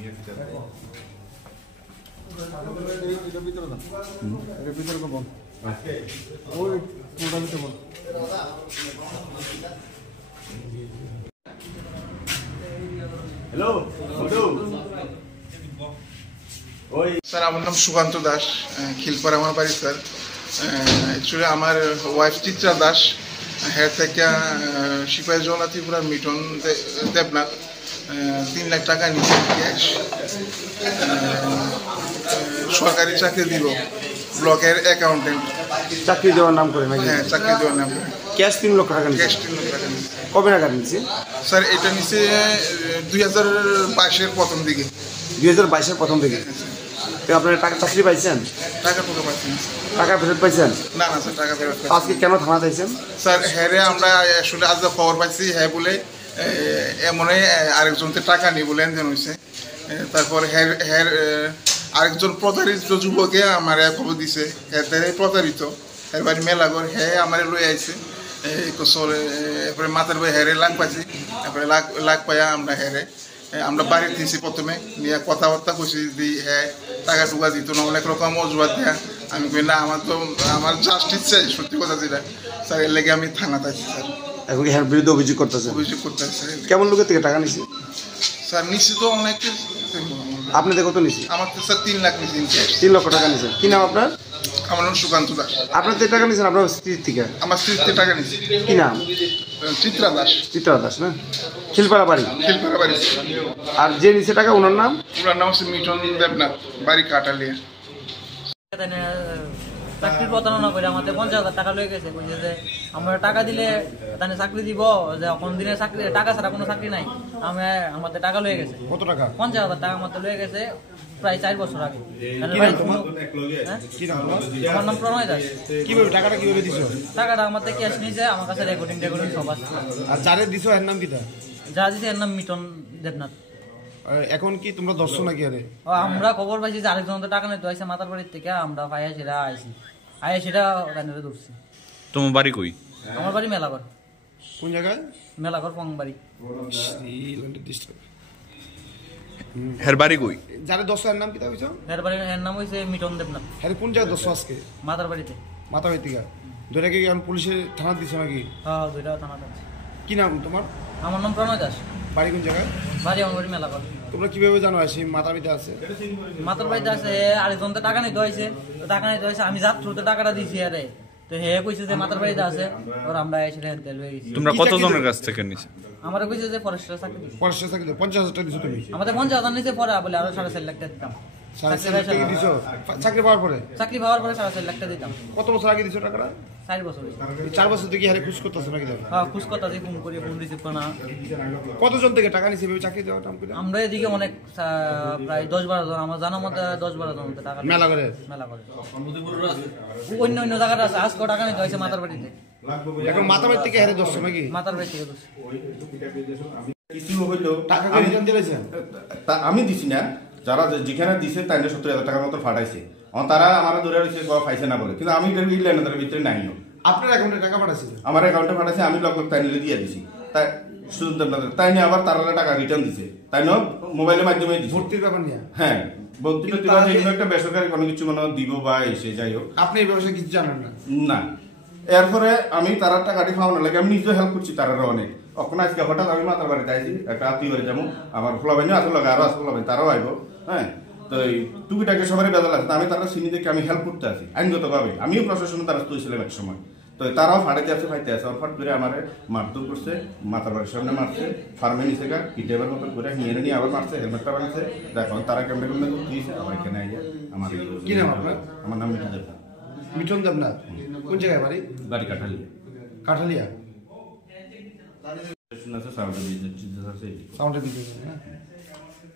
Hello sir, আমার নাম সুকান্ত দাস, খিলপাড়া আমার বাড়ি স্যার। অ্যাকচুয়ালি আমার ওয়াইফ চিত্রা দাস হ্যাঁ থেকে সিপাহী জলা ত্রিপুরার মিটন দেবনাথ 3 লাখ টাকা নিচ্ছে ক্যাশ। সরকারি চাকরি দিব, ব্লকের অ্যাকাউন্টেন্ট। চাকরি দেওয়ার নাম করে নাকি? হ্যাঁ, চাকরি দেওয়ার নাম করে। ক্যাশ 3 লক্ষ টাকা নিচ্ছে। ক্যাশ 3 লক্ষ টাকা নিচ্ছে। কবে নাগাদ নিচ্ছে স্যার? এটা নিচ্ছে 2022-এর প্রথম দিকে। 2022-এর প্রথম দিকে। তো আপনারা টাকা চাকরি পাইছেন? টাকা পুরো পাইছেন। টাকা ফেরত পাইছেন? না না স্যার, টাকা ফেরত। আজকে কেন থানা চাইছেন স্যার? হ্যাঁ, আমরা আসলে আজ খবর পাইছি হ্যাঁ বলে এমনে আরেকজনকে টাকা নিয়ে বলে এনজন হয়েছে। তারপর হ্যাঁ আরেকজন প্রতারিত যুবকে আমার খবর দিছে, হ্যাঁ প্রতারিত, হ্যাঁ বাড়ি মেলাঘর, হ্যাঁ আমার লই আইছে। এরপরে মাথার বই হ্যারে লাখ পাইছি, তারপরে লাখ পাইয়া আমরা বাড়ি দিয়েছি। প্রথমে নিয়ে কথাবার্তা কইছি যে হ্যাঁ টাকা টুকা দিত না, অনেক রকম অজুহাত দেয়া। আমি কই না, আমার জাস্টিস চাই, সত্যি কথা যেটা স্যার। এর লেগে আমি থানাতে আছি স্যার। এখন কি হ্যাঁ বিরুদ্ধে অভিযোগ করতেছে? অভিযোগ করতে স্যার। কেমন লোকের থেকে টাকা নিছে স্যার? নিশ্চিত তো অনেক। আপনাদের কত নিছে? আমার তো স্যার 3 লাখ নিয়েছেন ক্যাশ। 3 লক্ষ টাকা নিছে। কি নাম আপনার? আমার নাম সুকান্ত দাস। আপনার থেকে টাকা নিছেন আপনার স্ত্রীর থেকে? আমার স্ত্রীর থেকে টাকা নিয়েছি। কি নাম? চিত্রা দাস। চিত্রা দাস না? খিলপাড়া বাড়ি? খিলপাড়া বাড়ি। আর যে নিচে টাকা ওনার নাম? ওনার নাম হচ্ছে মিটন দেবনাথ, বাড়ি কাটালিয়া। চাকরির প্রতারণা করে আমাদের 50,000 টাকা লয়ে গেছে। কইছে যে আমরা টাকা দিলে তাহলে চাকরি দিব, যে কোন দিনে চাকরি টাকা ছাড়া কোনো চাকরি নাই। আমাদের টাকা লয়ে গেছে। কত টাকা? 50,000 টাকা আমাদের লয়ে গেছে প্রায় 4 বছর আগে। আমার নাম প্রণয় দাস। কিভাবে টাকাটা কিভাবে দিছো? টাকাটা আমাদের ক্যাশ নিয়েছে, আমার কাছে রেকর্ডিং সব আছে। আর যারে দিছো এর নাম কিটা? যা দিছে এর নাম মিটন দেবনাথ। এখন কি তোমরা দর্শন নাকি? আরে আমরা খবর পাইছি যে আরেকজন তো টাকা নিতে আইছে মাতার বাড়ির থেকে। আমরা পাইয়া সেটা সেটা রান্নারে ধরছি। তোমার বাড়ি কই? আমার বাড়ি মেলাঘর। কোন জায়গায়? মেলাঘর পংবাড়ি। হের বাড়ি কই? যারে দর্শন এর নাম কিটা হইছো? এর নাম হইছে মিটন দেবনাথ। হ্যাঁ, কোন জায়গায় দর্শন আজকে? মাতার বাড়িতে। মাতা বাড়ি থেকে ধরে কি পুলিশের থানা দিছো নাকি? হ্যাঁ, 2টা থানা আছে। কি নাম তোমার? আমার নাম প্রণয় দাস। বাড়ি কোন জায়গায়? বাড়ি আমার বাড়ি মেলাঘর। তোমরা কিভাবে জানো আসি মাতার বাড়িতে আছে? মাতার বাড়িতে আছে, আরেকজন তো টাকা নিতে হয়েছে। টাকা নিতে হয়েছে, আমি যার থ্রুতে টাকাটা দিছি। আরে তো হে কইছে যে মাতার বাড়িতে আছে, আর আমরা এসে হেনতে লয়ে গেছি। তোমরা কতজনের কাছ থেকে নিছে? আমারে কইছে যে ফরেস্টার চাকরি দিছি। ফরেস্টার চাকরি 50,000 টাকা দিছো তুমি? আমাদের 50,000 নিচে পরে বলে আরো 4.5 লাখ টাকা দিতাম। 4.5 লাখ টাকা দিছো চাকরি পাওয়ার পরে? চাকরি পাওয়ার পরে 4.5 লাখ টাকা দিতাম। কত বছর আগে দিছো টাকাটা? 4 বছর। 4 বছর থেকে হারে খুশ করতেছো নাকি? হ্যাঁ, খুশ কথা দিয়ে ফোন করি, ফোন রিসিভ করে না। কতজন থেকে টাকা নিছে ভেবে চাকরি দেওয়ার নাম করে? আমরা এদিকে অনেক প্রায় 10-12 জন, আমার জানার মধ্যে 10-12 জন টাকা মেলা করে অন্য জায়গাটা আছে। আজকে টাকা নিতে হয়েছে মাতার বাড়িতে। এখন মাতার বাড়ি থেকে হারে দর্শন নাকি? মাতার বাড়ি থেকে দোষ। কিছু হইলো টাকা রিটার্ন দিয়েছেন? আমি দিছি না, যারা যেখানে দিছে তাই 70,000 টাকার মতো ফাটাইছে। তারা আমার ধরে রয়েছে পাইছে না বলে, কিন্তু আমি লেনদেনের ভিতরে নাইও। আপনার অ্যাকাউন্টে টাকা পাঠাইছে? আমার অ্যাকাউন্টে পাঠাইছে, আমি লগ তাই নিলে দিয়ে দিছি। তাই শুধু তাই নিয়ে আবার তারা টাকা রিটার্ন দিছে, তাই না মোবাইলের মাধ্যমে দিছে। ভর্তির ব্যাপার নিয়ে? হ্যাঁ, ভর্তির একটা বেসরকারি কোনো কিছু মনে দিব বা এসে যাই হোক। আপনি এই ব্যবসায় কিছু জানেন না? না। এরপরে আমি তারা টাকাটি পাওয়ানোর লাগে আমি নিজে হেল্প করছি তারা অনেক। ওখানে আজকে হঠাৎ আমি মাতার বাড়িতে আইছি, একটা আত্মীয় বাড়ি যাবো, আমার ফোলাবাইনি আসলে লাগে, আরো আসলে হবে, তারাও আইব। হ্যাঁ, তো এই টুকিটাকে সবারই বেজাল আছে, আমি তারা চিনি দেখে আমি হেল্প করতে আছি আইনগতভাবে। আমিও প্রশাসনের দ্বারস্থ হয়েছিলাম এক সময়। তো তারাও ফাটাইতে আছে, ফাইতে আছে। অরফাট করে আমার মারধর করছে, মাতার বাড়ির সামনে মারছে, ফার্মে নিচে গা পিটেবার মতো করে নিয়ে নিয়ে আবার মারছে, হেলমেটটা বানিয়েছে। দেখো তারা কেমনে কেমনে দিয়েছে আমার এখানে আইয়া। আমার কি নাম আপনার? আমার নাম মিটন দেবনাথ। মিটন দেবনাথ। কোন জায়গায় বাড়ি? বাড়ি কাঠালিয়া। কাঠালিয়া?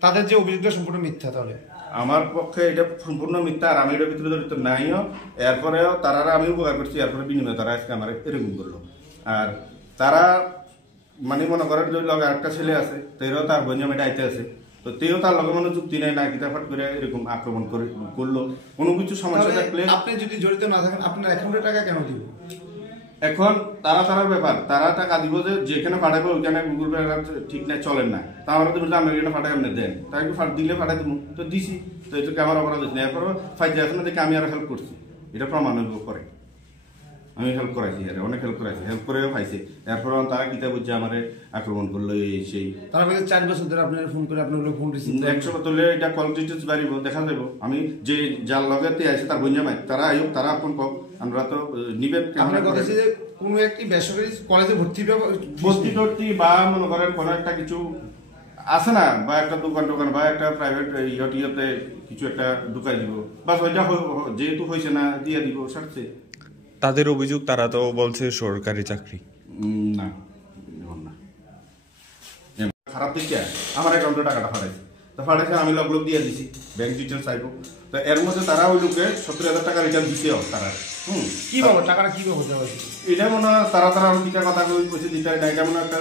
তাদের যে অভিযোগটা সম্পূর্ণ মিথ্যা তাহলে? আমার পক্ষে এটা সম্পূর্ণ মিথ্যা, আর আমি এটার ভিতরে জড়িত নাইও। এরপরেও তারা আমি উপকার করছি, এরপরে বিনিময়ে তারা আজকে আমার এরকম করলো। আর তারা মানে মনে করেন যে লগে একটা ছেলে আছে, তেরও তার বঞ্জামে ডাইতে আছে, তো তেও তার লগে মনে যুক্তি নেই না, কিতা ফাট করে এরকম আক্রমণ করলো। কোনো কিছু সমস্যা থাকলে আপনি যদি জড়িত না থাকেন আপনার অ্যাকাউন্টে টাকা কেন দিব? এখন তারার ব্যাপার, তারা টাকা দিব যে যেখানে পাঠাবো ওইখানে গুগল পে ঠিক নাই, চলেন না। তা আমরা তো বলছি আমরা এখানে পাঠাই আপনি দেন, তাই একটু দিলে পাঠাই দেবো, তো দিছি। তো এটাকে আমার অপরাধ হচ্ছে না। এরপরও ফাইজে আছে না দেখে আমি আরো হেল্প করছি, এটা প্রমাণ করে আমি হেল্প করাইছি, অনেক হেল্প করাইছি, হেল্প করেও পাইছে। এরপর তারা কিতা বুঝছে আমারে আক্রমণ করলো এই সেই। তারা বলছে 4 বছর ধরে আপনার ফোন করে আপনার ফোন রিসিভ 100 তুললে এটা কল ডিটেলস বাড়িব, দেখা যাব। আমি যে যার লগেতে আছে তার বইনা মাই, তারা আইব, তারা আপন কক, আমরা তো নিবেন। আপনার কথা হচ্ছে যে কোনো একটি বেসরকারি কলেজে ভর্তি বা মনে করেন কোনো একটা কিছু আছে না, বা একটা দোকান বা একটা প্রাইভেট ইয়েতে কিছু একটা ঢুকাই দিব, বাস ওইটা যেহেতু হয়েছে না দিয়ে দিব, সারছে। তাদের অভিযোগ তারা তো বলছে সরকারি চাকরি। না খারাপ দিকে আমার অ্যাকাউন্টে টাকাটা ফাটাইছে, তো ফাটাইছে আমি লগ দিয়ে দিছি, ব্যাংক ডিটেলস চাইবো। তো এর মধ্যে তারা ওই লোকে 70,000 টাকা রিটার্ন দিছে তারা। কি বাবা টাকাটা কি বাবা দেওয়া এটা মনে হয় তারা পিঠা কথা কইছে দিতে না, এটা মনে একটা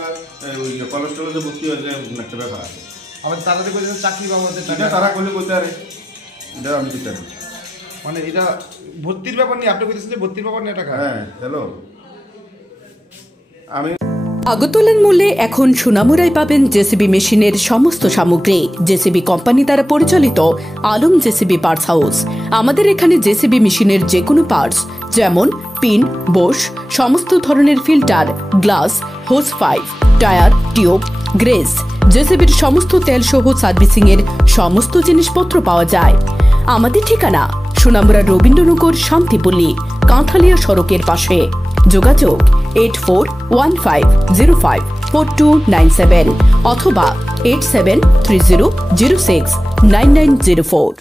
ওই কলেজ টলেজে ভর্তি হয়েছে একটা ব্যাপার আছে। আবার তাদের কইছে চাকরি বাবদে এটা তারা কইলে কইতে আরে এটা আমি দিতে পারি, মানে এটা ভর্তির ব্যাপার নিয়ে আপনি কইতেছেন যে ভর্তির ব্যাপার নিয়ে টাকা। হ্যাঁ হ্যালো, আমি আগরতলার মূল্যে এখন সোনামুড়ায় পাবেন জেসিবি মেশিনের সমস্ত সামগ্রী। জেসিবি কোম্পানি দ্বারা পরিচালিত আলম জেসিবি পার্টস হাউস। আমাদের এখানে জেসিবি মেশিনের যে কোনো পার্টস যেমন পিন, বোশ, সমস্ত ধরনের filter, glass, hose pipe, tyre, tube, grease, জেসিবির সমস্ত তেল সহ সার্ভিসিং এর সমস্ত জিনিসপত্র পাওয়া যায়। আমাদের ঠিকানা সোনামুড়া রবীন্দ্রনগর শান্তিপল্লী, কাঁঠালিয়া সড়কের পাশে। যোগাযোগ 8415054297 অথবা 8730069904।